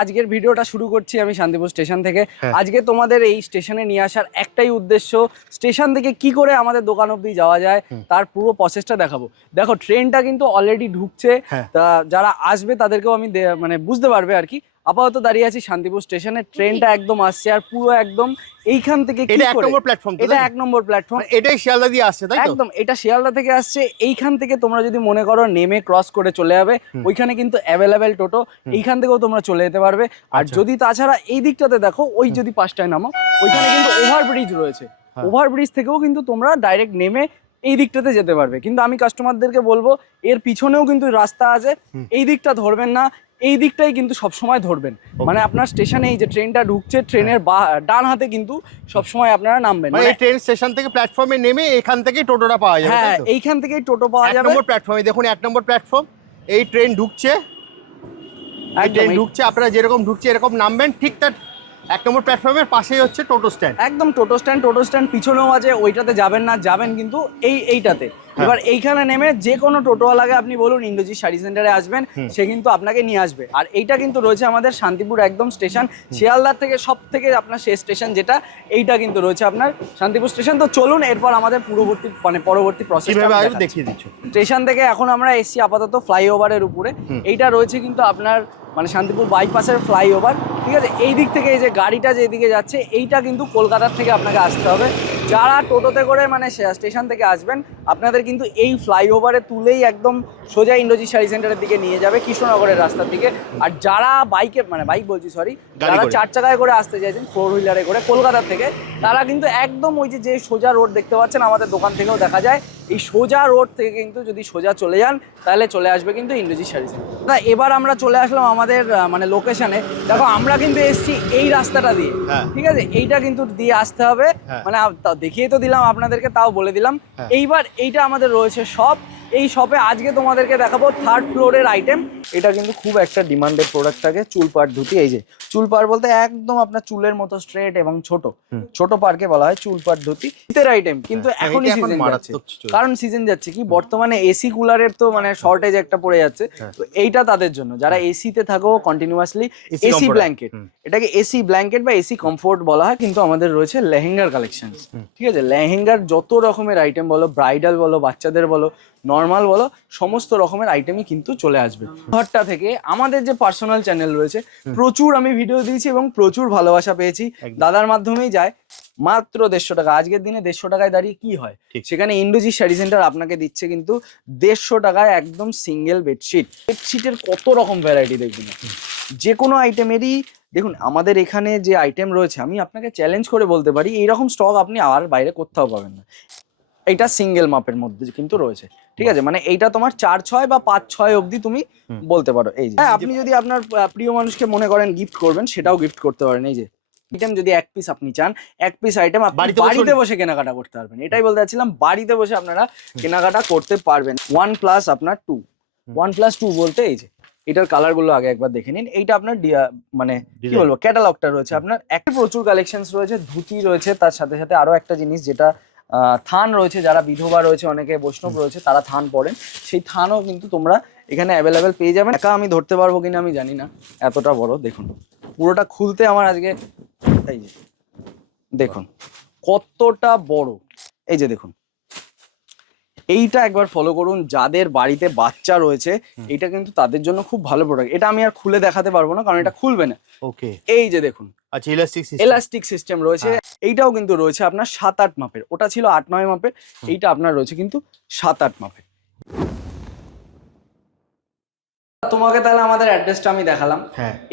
আজকের ভিডিওটা শুরু করছি আমি শান্তিপুর স্টেশন থেকে। আজকে তোমাদের এই স্টেশনে নিয়ে আসার একটাই উদ্দেশ্য, স্টেশন থেকে কি করে আমাদের দোকান অবধি যাওয়া যায় তার পুরো প্রসেসটা দেখাবো। দেখো ট্রেনটা কিন্তু অলরেডি ঢুকছে, তা যারা আসবে তাদেরকেও আমি মানে বুঝতে পারবে আর কি। আপাতত দাঁড়িয়ে আছি শান্তিপুর স্টেশনে, ট্রেনটা একদম আসছে আর পুরো একদম এইখান থেকে এটা 1 নম্বর প্ল্যাটফর্ম, এটা 1 নম্বর প্ল্যাটফর্ম, এটাই শিয়ালদা দিয়ে আসছে তাই তো? একদম এটা শিয়ালদা থেকে আসছে। এইখান থেকে তোমরা যদি মনে করো নেমে ক্রস করে চলে যাবে, ওইখানে কিন্তু অ্যাভেলেবেল টোটো, এইখান থেকেও তোমরা চলে যেতে পারবে। আর যদি তাছাড়া এই দিকটাতে দেখো, ওই যদি 5টায় নামো, ওইখানে কিন্তু ওভারব্রিজ রয়েছে, ওভারব্রিজ থেকেও কিন্তু তোমরা ডাইরেক্ট নেমে এই দিকটাতে যেতে পারবে। কিন্তু আমি কাস্টমারদেরকে বলবো এর পিছনেও কিন্তু রাস্তা আছে, এই দিকটা ধরবেন না, এই দিকটাই কিন্তু সবসময় ধরবেন। মানে আপনার স্টেশনে এই যে ট্রেনটা ঢুকছে, ট্রেনের ডান হাতে কিন্তু সবসময় আপনারা নামবেন। মানে ট্রেন স্টেশন থেকে প্ল্যাটফর্মে নেমে এখান থেকেই টোটোটা পাওয়া যাবে। হ্যাঁ, এইখান থেকেই টোটো পাওয়া যাবে। 1 নম্বর প্ল্যাটফর্মে দেখুন, 1 নম্বর প্ল্যাটফর্ম, এই ট্রেন ঢুকছে, ট্রেন ঢুকছে, আপনারা যেরকম ঢুকছে এরকম নামবেন। ঠিক তার 1 নম্বর প্ল্যাটফর্মের পাশেই হচ্ছে টোটো স্ট্যান্ড, একদম টোটো স্ট্যান্ড পিছনেও আছে। ওইটাতে যাবেন না, যাবেন কিন্তু এইটাতে। এবার এইখানে নেমে যে কোনো টোটোওয়ালাকে আপনি বলুন ইন্দ্রজিৎ শাড়ি সেন্টারে আসবেন, সে কিন্তু আপনাকে নিয়ে আসবে। আর এইটা কিন্তু রয়েছে আমাদের শান্তিপুর একদম স্টেশন, শিয়ালদার থেকে সব থেকে আপনার শেষ স্টেশন যেটা, এইটা কিন্তু রয়েছে আপনার শান্তিপুর স্টেশন। তো চলুন এরপর আমাদের পরবর্তী প্রসেসটা দেখিয়ে দিচ্ছি। স্টেশন থেকে এখন আমরা এসছি আপাতত ফ্লাইওভারের উপরে। এইটা রয়েছে কিন্তু আপনার মানে শান্তিপুর বাইপাসের ফ্লাইওভার, ঠিক আছে। এই দিক থেকে এই যে গাড়িটা যেদিকে যাচ্ছে, এইটা কিন্তু কলকাতার থেকে আপনাকে আসতে হবে। যারা টোটোতে করে মানে স্টেশন থেকে আসবেন, আপনাদের কিন্তু এই ফ্লাইওভারে তুলেই একদম সোজা ইন্দ্রজিৎ শাড়ি সেন্টারের দিকে নিয়ে যাবে, কৃষ্ণনগরের রাস্তার দিকে। আর যারা যারা 4 চাকায় করে আসতে চাইছেন, 4 হুইলারে করে কলকাতা থেকে, তারা কিন্তু একদম ওই যে সোজা রোড দেখতে পাচ্ছেন, আমাদের দোকান থেকেও দেখা যায়, এই সোজা রোড থেকে কিন্তু যদি সোজা চলে যান তাহলে চলে আসবে কিন্তু ইন্দ্রজিৎ শাড়ি সেন্টার। এবার আমরা চলে আসলাম আমাদের মানে লোকেশনে। দেখো আমরা কিন্তু এসছি এই রাস্তাটা দিয়ে, ঠিক আছে, এইটা কিন্তু দিয়ে আসতে হবে। মানে দেখিয়ে তো দিলাম আপনাদেরকে, তাও বলে দিলাম। এইবার এইটা আমাদের রয়েছে শপ। এই শপে আজকে তোমাদেরকে দেখাবো 3rd ফ্লোরের আইটেম। এটা কিন্তু খুব একটা ডিমান্ডেড প্রোডাক্ট থাকে, চুল পাড় ধুতি। এই যে চুল পাড় বলতে একদম আপনার চুলের মতো স্ট্রেট এবং ছোট পাড়কে বলা হয় চুল পাড় ধুতি। শীতের আইটেম কিন্তু এখনই সিজন যাচ্ছে, কারণ সিজন যাচ্ছে কি বর্তমানে এসি কুলারের তো মানে শর্টেজ একটা পড়ে যাচ্ছে। তো এইটা তাদের জন্য যারা এসিতে থাকো কন্টিনিউয়াসলি, এসি ব্ল্যাঙ্কেট, এটাকে এসি ব্ল্যাঙ্কেট বা এসি কমফোর্ট বলা হয়। কিন্তু আমাদের রয়েছে লেহেঙ্গার কালেকশন, ঠিক আছে। লেহেঙ্গার যত রকমের আইটেম বলো, ব্রাইডাল বলো, বাচ্চাদের বলো, নর্মাল বলো, সমস্ত রকমের আইটেমই কিন্তু চলে আসবে। ঘরটা থেকে আমাদের যে পার্সোনাল চ্যানেল রয়েছে, প্রচুর আমি ভিডিও দিয়েছি এবং প্রচুর ভালোবাসা পেয়েছি, দাদার মাধ্যমেই যায়। মাত্র 150 টাকা, আজকের দিনে 150 টাকায় দাঁড়িয়ে কি হয়, সেখানে ইন্দ্রজিৎ শাড়ি সেন্টার আপনাকে দিচ্ছে কিন্তু 150 টাকায় একদম সিঙ্গেল বেডশিটের কত রকম ভ্যারাইটি দেখুন, যে কোনো আইটেমেরই। দেখুন আমাদের এখানে যে আইটেম রয়েছে, আমি আপনাকে চ্যালেঞ্জ করে বলতে পারি এইরকম স্টক আপনি আর বাইরে কোথাও পাবেন না। এটা সিঙ্গেল মাপের মধ্যে কিন্তু রয়েছে, ঠিক আছে। মানে এইটা তোমার 4-6 বা 5-6 অবধি তুমি বলতে পারো। এই যে আপনি যদি আপনার প্রিয় মানুষকে মনে করেন গিফট করবেন, সেটাও গিফট করতে পারেন। এই যে আইটেম যদি 1 পিস আপনি চান, 1 পিস আইটেম আপনি বাড়িতে বসে কেনাকাটা করতে পারবেন। এটাই বলতে চাচ্ছিলাম, বাড়িতে বসে আপনারা কেনাকাটা করতে পারবেন। 1+2 1+2 বলতে এই যে এটার কালার গুলো আগে একবার দেখে নিন। এইটা আপনার মানে কি বলবো, ক্যাটালগটা রয়েছে আপনার। একটা প্রচুর কালেকশন রয়েছে, ধুতি রয়েছে, তার সাথে সাথে আরো একটা জিনিস যেটা থান রয়েছে। যারা বিধবা রয়েছে, অনেকে বৈষ্ণব রয়েছে, তারা থান পরেন, সেই থানও কিন্তু তোমরা এখানে অ্যাভেলেবেল পেয়ে যাবেন। একা আমি ধরতে পারবো কিনা আমি জানি না, এতটা বড়। দেখুন পুরোটা খুলতে আমার আজকে, এই যে দেখুন কতটা বড়। এই যে দেখুন, এইটা একবার ফলো করুন। যাদের বাড়িতে বাচ্চা রয়েছে, এটা কিন্তু তাদের জন্য খুব ভালো প্রোডাক্ট। এটা আমি আর খুলে দেখাতে পারবো না, কারণ এটা খুলবে না। ওকে, এই যে দেখুন, আচ্ছা, এলাস্টিক সিস্টেম রয়েছে। এইটাও কিন্তু রয়েছে আপনার 7-8 মাপের, ওটা ছিল 8-9 মাপের, এইটা আপনার রয়েছে কিন্তু 7-8 মাপের। তোমাকে তাহলে আমাদের অ্যাড্রেসটা আমি দেখালাম,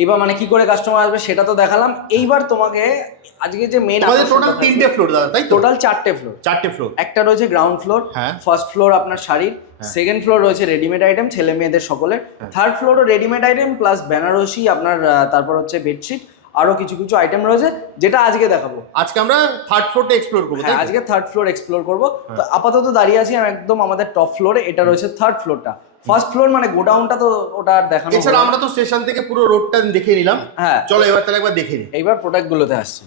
এবার মানে কি করে কাস্টমার আসবে সেটা তো দেখালাম। এইবার তোমাকে আজকে যে মেন, টোটাল 3টে ফ্লোর দাদা, তাই তো? টোটাল 4টে ফ্লোর। একটা রয়েছে গ্রাউন্ড ফ্লোর, ফার্স্ট ফ্লোর আপনার শাড়ির, সেকেন্ড ফ্লোর রয়েছে রেডিমেড আইটেম ছেলে মেয়েদের সকলের, থার্ড ফ্লোরও রেডিমেড আইটেম প্লাস বেনারসি আপনার, তারপর হচ্ছে বেডশিট, আরো কিছু আইটেম রয়েছে যেটা আজকে দেখাবো। আজকে আমরা 3rd ফ্লোরটা এক্সপ্লোর করব। হ্যাঁ, আজকে 3rd ফ্লোর এক্সপ্লোর করব। তো আপাতত দাঁড়িয়ে আছি আমি একদম আমাদের টপ ফ্লোরে। এটা রয়েছে 3rd ফ্লোরটা। ফার্স্ট ফ্লোর মানে গোডাউনটা তো ওটা দেখানো। এছাড়া আমরা তো স্টেশন থেকে পুরো রোডটা দেখে নিলাম। হ্যাঁ, চলো এবার তাহলে একবার দেখে নিই। এইবার প্রোডাক্ট গুলোতে আসছে।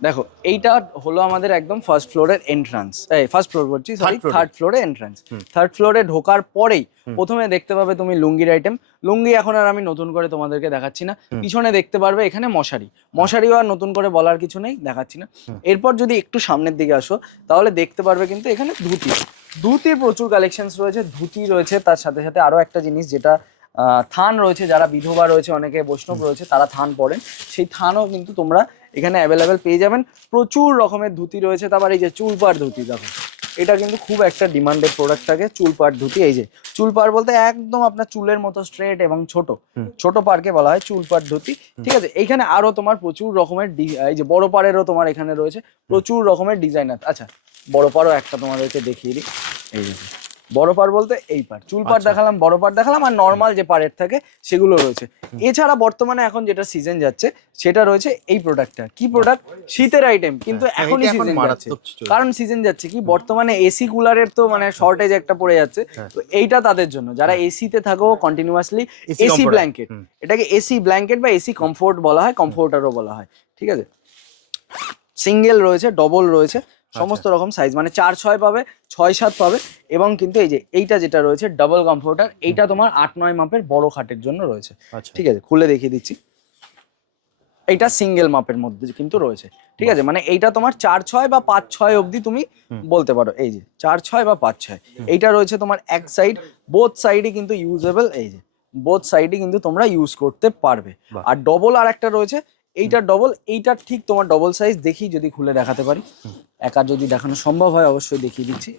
দেখো এইটা হলো আমাদের একদম ফার্স্ট ফ্লোরের এন্ট্রান্স, ফার্স্ট ফ্লোর বলছি, সরি Third floor-এ। থার্ড ফ্লোরে এন্ট্রান্স। থার্ড ফ্লোরে ঢোকার পরেই প্রথমে দেখতে পাবে তুমি লুঙ্গির আইটেম। লুঙ্গি এখন আর আমি নতুন করে তোমাদেরকে দেখাচ্ছি না। পিছনে দেখতে পারবে এখানে মশারিও আর নতুন করে বলার কিছু নেই, দেখাচ্ছি না। এরপর যদি একটু সামনের দিকে আসো তাহলে দেখতে পারবে কিন্তু এখানে ধুতির প্রচুর কালেকশনস রয়েছে, ধুতি রয়েছে, তার সাথে সাথে আরো একটা জিনিস যেটা থান রয়েছে, যারা বিধবা রয়েছে, অনেকে বৈষ্ণব রয়েছে, তারা থান পরেন, সেই থানও কিন্তু তোমরা এখানে অ্যাভেলেবেল পেয়ে যাবেন। প্রচুর রকমের ধুতি রয়েছে। তারপর এই যে চুলপাড় ধুতি, দেখো এটা কিন্তু খুব একটা ডিমান্ডেড প্রোডাক্ট থাকে, চুলপাড় ধুতি। এই যে চুলপাড় বলতে একদম আপনার চুলের মতো স্ট্রেট এবং ছোট পাড়কে বলা হয় চুলপাড় ধুতি, ঠিক আছে। এইখানে আরো তোমার প্রচুর রকমের এই যে বড় পাড়েরও তোমার এখানে রয়েছে প্রচুর রকমের ডিজাইনার। আচ্ছা, বড় পাড়ও একটা তোমাদেরকে দেখিয়ে দিই। এই যে বড় পাড় বলতে এই পাড়, চুল পাড় দেখালাম, বড় পাড় দেখালাম, আর নর্মাল যে পাড়ের থাকে সেগুলো রয়েছে। এছাড়া বর্তমানে এখন যেটা সিজন যাচ্ছে সেটা রয়েছে এই প্রোডাক্টটা। কি প্রোডাক্ট? শীতের আইটেম, কিন্তু এখনই সিজন যাচ্ছে। কারণ সিজন যাচ্ছে কি, বর্তমানে এসি কুলারের তো মানে শর্টেজ একটা পড়ে যাচ্ছে। তো এইটা তাদের জন্য যারা এসিতে থাকো কন্টিনিউয়াসলি, এসি ব্ল্যাঙ্কেট, এটাকে এসি ব্ল্যাঙ্কেট বা এসি কমফোর্ট বলা হয়, কমফোর্টারও বলা হয়, ঠিক আছে। সিঙ্গেল রয়েছে, ডবল রয়েছে, সমস্ত রকম সাইজ, মানে 4-6 পাবে, 6-7 পাবে। এবং কিন্তু এই যে এইটা যেটা রয়েছে ডাবল কমফোর্টার, এইটা তোমার 8-9 মাপের বড় খাটের জন্য রয়েছে, ঠিক আছে। খুলে দেখিয়ে দিচ্ছি, এইটা সিঙ্গেল মাপের মধ্যে কিন্তু রয়েছে, ঠিক আছে। মানে এইটা তোমার 4-6 বা 5-6 অবধি তুমি বলতে পারো। এই যে 4-6 বা 5-6, এইটা রয়েছে তোমার এক সাইড, বোথ সাইডই কিন্তু ইউজেবল। এই যে বোথ সাইডই কিন্তু তোমরা ইউজ করতে পারবে। আর ডবল আর একটা রয়েছে, এইটা ডবল, এইটা ঠিক তোমার ডবল সাইজ। দেখি যদি খুলে দেখাতে পারি, একা যদি দেখানো সম্ভব হয় অবশ্যই দেখিয়ে দিচ্ছি।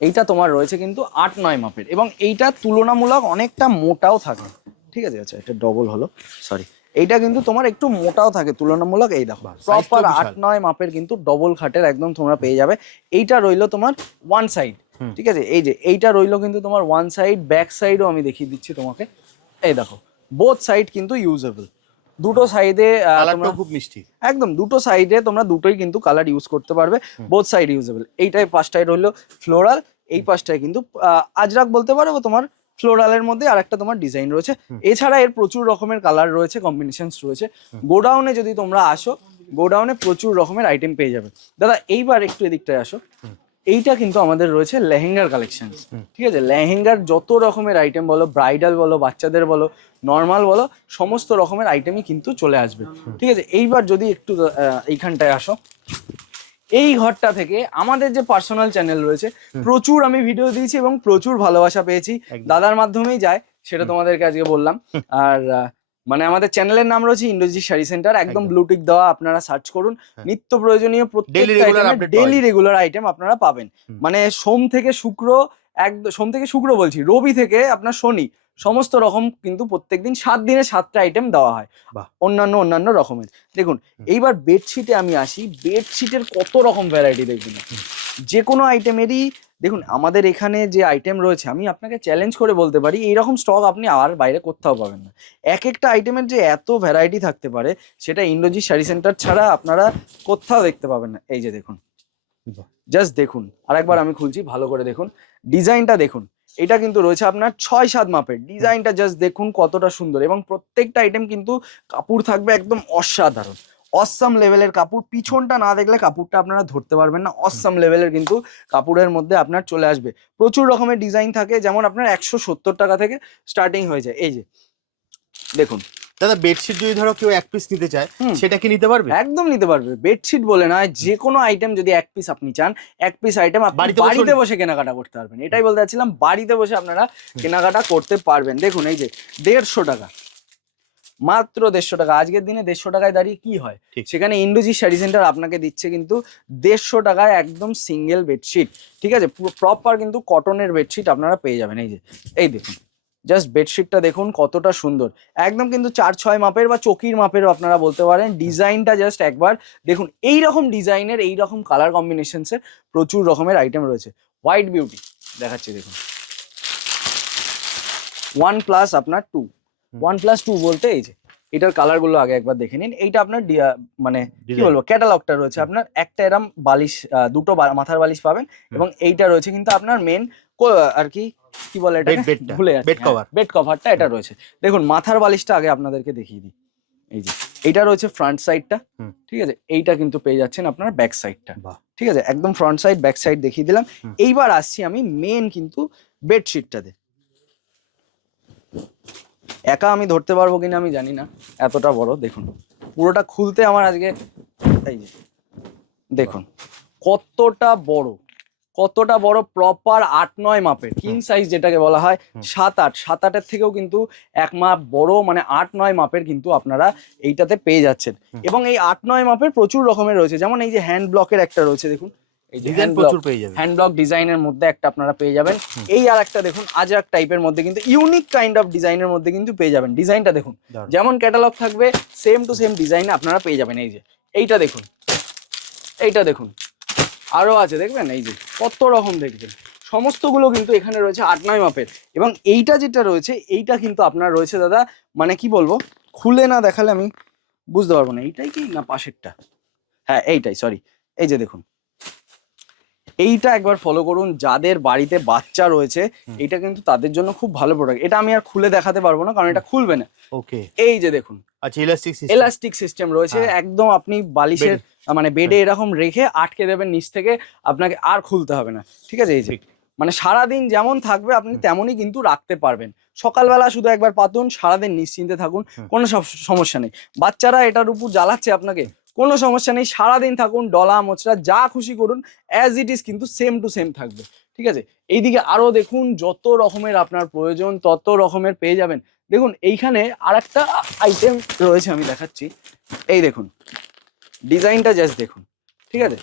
এইটা তোমার রয়েছে কিন্তু 8-9 মাপের, এবং এইটা তুলনামূলক অনেকটা মোটাও থাকে, ঠিক আছে। আচ্ছা, এটা ডবল হলো, সরি। এইটা কিন্তু তোমার একটু মোটাও থাকে তুলনামূলক। এই দেখো প্রপার 8-9 মাপের কিন্তু ডবল খাটের একদম তোমরা পেয়ে যাবে। এইটা রইলো তোমার ওয়ান সাইড, ঠিক আছে। এই যে এইটা রইলো কিন্তু তোমার ওয়ান সাইড, ব্যাক সাইডও আমি দেখিয়ে দিচ্ছি তোমাকে। এই দেখো বোথ সাইড কিন্তু ইউজেবল, দুটো সাইডে খুব মিষ্টি, একদম দুটো সাইডে তোমরা দুটোই কিন্তু কালার ইউজ করতে পারবে, বোথ সাইড ইউজেবল। এইটাই পাঁচটায় রইলো ফ্লোরাল, এই পাঁচটায় কিন্তু আজরাক বলতে পারো, তোমার ফ্লোরালের মধ্যে আর একটা তোমার ডিজাইন রয়েছে। এছাড়া এর প্রচুর রকমের কালার রয়েছে, কম্বিনেশনস রয়েছে। গোডাউনে যদি তোমরা আসো, গোডাউনে প্রচুর রকমের আইটেম পেয়ে যাবে। দাদা এইবার একটু এদিকটায় আসো। এইটা কিন্তু আমাদের রয়েছে লেহেঙ্গার কালেকশন, ঠিক আছে। লেহেঙ্গার যত রকমের আইটেম বলো, ব্রাইডাল বলো, বাচ্চাদের বলো, নর্মাল বলো, সমস্ত রকমের আইটেমই কিন্তু চলে আসবে, ঠিক আছে। এইবার যদি একটু এইখানটায় আসো, এই ঘরটা থেকে আমাদের যে পার্সোনাল চ্যানেল রয়েছে, প্রচুর আমি ভিডিও দিয়েছি এবং প্রচুর ভালোবাসা পেয়েছি, দাদার মাধ্যমেই যায়, সেটা তোমাদেরকে আজকে বললাম। আর মানে আমাদের চ্যানেলের নাম রয়েছে ইন্দ্রজিৎ শাড়ি সেন্টার, একদম ব্লুটিক দেওয়া, আপনারা সার্চ করুন। নিত্য প্রয়োজনীয় প্রত্যেকটা ডেইলি রেগুলার আইটেম আপনারা পাবেন। মানে সোম থেকে শুক্র বলছি, রবি থেকে আপনার শনি, সমস্ত রকম কিন্তু প্রত্যেকদিন 7 দিনে 7টা আইটেম দেওয়া হয়, অন্যান্য রকমের। দেখুন এইবার বেডশিটে আমি আসি, বেডশিটের কত রকম ভ্যারাইটি দেখুন, যে কোনো আইটেমেরই। দেখুন আমাদের এখানে যে আইটেম রয়েছে, আমি আপনাকে চ্যালেঞ্জ করে বলতে পারি এইরকম স্টক আপনি আর বাইরে কোথাও পাবেন না। এক একটা আইটেমের যে এত ভ্যারাইটি থাকতে পারে, সেটা ইন্দ্রজিৎ শাড়ি সেন্টার ছাড়া আপনারা কোথাও দেখতে পাবেন না। এই যে দেখুন, জাস্ট দেখুন, আরেকবার আমি খুলছি, ভালো করে দেখুন ডিজাইনটা, দেখুন এটা কিন্তু রয়েছে আপনার 6-7 মাপের। ডিজাইনটা জাস্ট দেখুন কতটা সুন্দর, এবং প্রত্যেকটা আইটেম কিন্তু কাপড় থাকবে একদম অসাধারণ, অসাম লেভেলের কাপড়। পিছনটা না দেখলে কাপড়টা আপনারা ধরতে পারবেন না, অসাম লেভেলের কিন্তু কাপড়ের মধ্যে আপনার চলে আসবে। প্রচুর রকমের ডিজাইন থাকে, যেমন আপনার 170 টাকা থেকে স্টার্টিং হয়ে যায়। এই যে দেখুন দাদা, বেডশিট যদি ধরো কেউ এক পিস নিতে চায়, সেটা কি নিতে পারবে? একদম নিতে পারবে। বেডশিট বলে নয়, যে কোনো আইটেম যদি এক পিস আপনি চান, এক পিস আইটেম আপনি বাড়িতে বসে কেনাকাটা করতে পারবেন। এটাই বলতে চাচ্ছিলাম, বাড়িতে বসে আপনারা কেনাকাটা করতে পারবেন। দেখুন এই যে 150 টাকা, মাত্র 150 টাকা। আজকের দিনে 150 টাকায় দাঁড়িয়ে কি হয়, সেখানে ইন্দ্রজিৎ শাড়ি সেন্টার আপনাকে দিচ্ছে কিন্তু 150 টাকায় একদম সিঙ্গেল বেডশিট, ঠিক আছে। পুরো প্রপার কিন্তু কটনের বেডশিট আপনারা পেয়ে যাবেন। এই যে এই দেখুন, জাস্ট বেডশিটটা দেখুন কতটা সুন্দর, একদম কিন্তু 4-6 মাপের বা চকির মাপেরও আপনারা বলতে পারেন। ডিজাইনটা জাস্ট একবার দেখুন, এইরকম ডিজাইনের এইরকম কালার কম্বিনেশনসের প্রচুর রকমের আইটেম রয়েছে। হোয়াইট বিউটি দেখাচ্ছি, দেখুন 1+2, আপনার 2, 1+2 বলতে এই যে এটার কালারগুলো আগে একবার দেখে নিন। এইটা আপনার মানে কি Design. বলবো, ক্যাটালগটা রয়েছে আপনার। একটা এরম বালিশ, দুটো মাথার বালিশ পাবেন, এবং এইটা রয়েছে কিন্তু আপনার মেন আর কি কি বলে এটা, বেডটা, ভুলে যাচ্ছি, বেড কভার। বেড কভারটা এটা রয়েছে। দেখুন মাথার বালিশটা আগে আপনাদেরকে দেখিয়ে দিই। এই যে এইটা রয়েছে ফ্রন্ট সাইডটা, ঠিক আছে, এইটা কিন্তু পেয়ে যাচ্ছেন আপনার ব্যাক সাইডটা, ঠিক আছে, একদম ফ্রন্ট সাইড ব্যাক সাইড দেখিয়ে দিলাম। এইবার আসছি আমি মেন কিন্তু বেডশিটটাতে। একা আমি ধরতে পারবো কিনা আমি জানি না, এতটা বড় দেখুন, পুরোটা খুলতে আমার আজকে, এই যে দেখুন কতটা বড়, কতটা বড়, প্রপার 8-9 মাপের কিং সাইজ যেটাকে বলা হয়, 7-8, 7-8-এর থেকেও কিন্তু এক মাপ বড়, মানে 8-9 মাপের কিন্তু আপনারা এইটাতে পেয়ে যাচ্ছেন। এবং এই 8-9 মাপের প্রচুর রকমের রয়েছে, যেমন এই যে হ্যান্ড ব্লকের একটা রয়েছে, দেখুন এই যে হ্যান্ড ব্লক ডিজাইনের মধ্যে একটা আপনারা পেয়ে যাবেন। এই আর একটা দেখুন আজরাক টাইপের মধ্যে কিন্তু ইউনিক কাইন্ড অফ ডিজাইনের মধ্যে কিন্তু পেয়ে যাবেন। ডিজাইনটা দেখুন, যেমন ক্যাটালগ থাকবে সেম টু সেম ডিজাইন আপনারা পেয়ে যাবেন। এই যে এইটা দেখুন, এইটা দেখুন, আরো আছে দেখবেন, এই যে কত রকম দেখবেন, সমস্তগুলো কিন্তু এখানে রয়েছে 8-9 মাপের। এবং এইটা যেটা রয়েছে এইটা কিন্তু আপনার রয়েছে দাদা, মানে কি বলবো, খুলে না দেখালে আমি বুঝতে পারবো না। এইটাই কি না পাশেরটা, হ্যাঁ এইটাই, সরি, এই যে দেখুন এইটা একবার ফলো করুন। যাদের বাড়িতে বাচ্চা রয়েছে এটা কিন্তু তাদের জন্য খুব ভালো প্রোডাক্ট। এটা আমি আর খুলে দেখাতে পারবো না কারণ এটা খুলবে না। ওকে, এই যে দেখুন, আচ্ছা, এলাস্টিক সিস্টেম রয়েছে, একদম আপনি বালিশের মানে বেডে এরকম রেখে আটকে দেবেন নিচ থেকে, আপনাকে আর খুলতে হবে না, ঠিক আছে। এই যে মানে সারাদিন যেমন থাকবে আপনি তেমনই কিন্তু রাখতে পারবেন। সকালবেলা শুধু একবার পাতুন, সারাদিন নিশ্চিন্তে থাকুন, কোনো সমস্যা নেই। বাচ্চারা এটার উপর জ্বালাচ্ছে আপনাকে, কোনো সমস্যা নেই, সারাদিন থাকুন, ডলা মোচড়া যা খুশি করুন, অ্যাজ ইট ইজ কিন্তু সেম টু সেম থাকবে, ঠিক আছে। এইদিকে আরো দেখুন, যত রকমের আপনার প্রয়োজন তত রকমের পেয়ে যাবেন। দেখুন এইখানে আর একটা আইটেম রয়েছে, আমি দেখাচ্ছি। এই দেখুন ডিজাইনটা জাস্ট দেখুন, ঠিক আছে,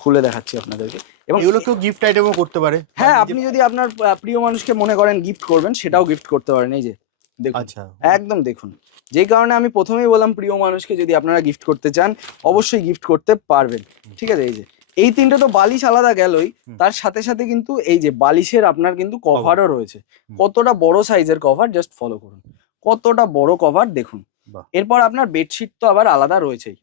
খুলে দেখাচ্ছি আপনাদেরকে। এবং এগুলো কেউ গিফট আইটেমও করতে পারে। হ্যাঁ, আপনি যদি আপনার প্রিয় মানুষকে মনে করেন গিফট করবেন, সেটাও গিফট করতে পারেন। এই যে দেখুন, আচ্ছা, একদম দেখুন, যেই কারণে আমি প্রথমেই বললাম প্রিয় মানুষকে যদি আপনারা গিফট করতে চান অবশ্যই গিফট করতে পারবেন, ঠিক আছে। এই যে এই তিনটে তো বালিশ আলাদা গেলই, তার সাথে সাথে কিন্তু এই যে বালিশের আপনার কিন্তু কভারও রয়েছে। কতটা বড় সাইজের কভার, জাস্ট ফলো করুন, কতটা বড় কভার দেখুন। এরপর আপনার বেডশিট তো আবার আলাদা রয়েছেই,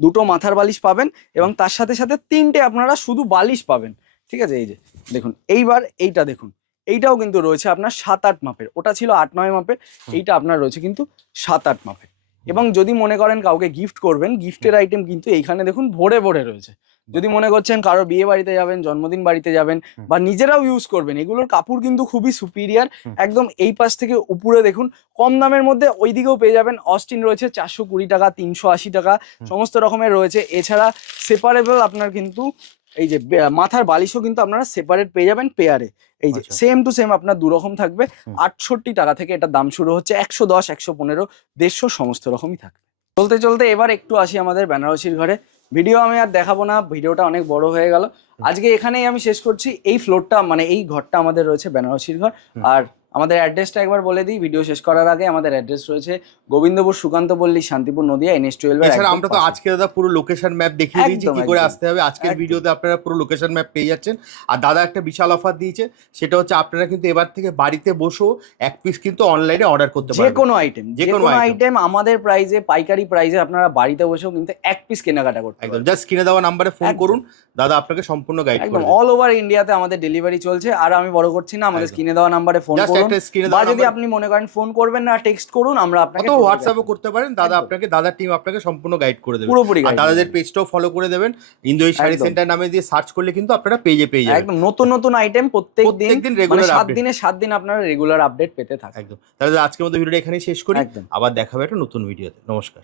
দুটো মাথার বালিশ পাবেন এবং তার সাথে সাথে তিনটে আপনারা শুধু বালিশ পাবেন, ঠিক আছে। এই যে দেখুন, এইবার এইটা দেখুন, এইটাও কিন্তু রয়েছে আপনার 7-8 মাপের, ওটা ছিল 8-9 মাপের, এইটা আপনার রয়েছে কিন্তু 7-8 মাপের। এবং যদি মনে করেন কাউকে গিফট করবেন, গিফটের আইটেম কিন্তু এইখানে দেখুন ভরে ভরে রয়েছে। যদি মনে করছেন কারো বিয়ে বাড়িতে যাবেন, জন্মদিন বাড়িতে যাবেন, বা নিজেরাও ইউজ করবেন, এগুলোর কাপড় কিন্তু খুবই সুপিরিয়ার। একদম এই পাশ থেকে উপরে দেখুন, কম দামের মধ্যে ওইদিকেও পেয়ে যাবেন। অস্টিন রয়েছে 420 টাকা, 380 টাকা, সমস্ত রকমের রয়েছে। এছাড়া সেপারেবল আপনার কিন্তু এই যে মাথার বালিশও কিন্তু আপনারা সেপারেট পেয়ে যাবেন পেয়ারে। এই যে সেম টু সেম আপনার দু রকম থাকবে। 68 টাকা থেকে এটা দাম শুরু হচ্ছে, 110, 115, 150 সমস্ত রকমই থাকবে। চলতে চলতে এবার একটু আসি আমাদের বেনারসির ঘরে। ভিডিও আমি আর দেখাবো না, ভিডিওটা অনেক বড় হয়ে গেল। আজকে এখানেই আমি শেষ করছি। এই ফ্লোরটা মানে এই ঘরটা আমাদের রয়েছে বেনারসির ঘর। আর আমাদের অ্যাড্রেসটা একবার বলে দিই ভিডিও শেষ করার আগে। আমাদের অ্যাড্রেস রয়েছে গোবিন্দপুর সুকান্ত পল্লী, শান্তিপুর, নদিয়া, NH12। এছাড়া আমরা তো আজকে দাদা পুরো লোকেশন ম্যাপ দেখিয়ে দিয়েছি কি করে আসতে হবে। আজকের ভিডিওতে আপনারা পুরো লোকেশন ম্যাপ পেয়ে যাচ্ছেন। আর দাদা একটা বিশাল অফার দিয়েছে, সেটা হচ্ছে আপনারা কিন্তু এবার থেকে বাড়িতে বসেও এক পিস কিন্তু অনলাইনে অর্ডার করতে পারবেন। যে কোনো আইটেম আমাদের প্রাইসে, পাইকারি প্রাইসে আপনারা বাড়িতে বসেও কিন্তু এক পিস কেনাকাটা করতে পারবেন। একদম জাস্ট স্ক্রিনে দেওয়া নম্বরে ফোন করুন, দাদা আপনাকে সম্পূর্ণ গাইড করবে। একদম অল ওভার ইন্ডিয়াতে আমাদের ডেলিভারি চলছে। আর আমি বড় করছি না, আমাদের স্ক্রিনে দেওয়া নম্বরে ফোন করুন, বা যদি আপনি মনে করেন ফোন করবেন না, টেক্সট করুন, আমরা আপনাকে হোয়াটসঅ্যাপও করতে পারেন। দাদার টিম আপনাকে সম্পূর্ণ গাইড করে দেবে পুরোপুরি। আর দাদাদের পেজটাও ফলো করে দেবেন, ইন্দোই শাড়ি সেন্টার নামে দিয়ে সার্চ করলে কিন্তু আপনারা পেয়ে যাবেন একদম নতুন নতুন আইটেম প্রত্যেকদিন রেগুলার 7 দিনে আপনারা রেগুলার আপডেট পেতে থাকেন। একদম। তাহলে আজকের মতো ভিডিওটা এখানেই শেষ করি, আবার দেখা হবে একটা নতুন ভিডিওতে। নমস্কার।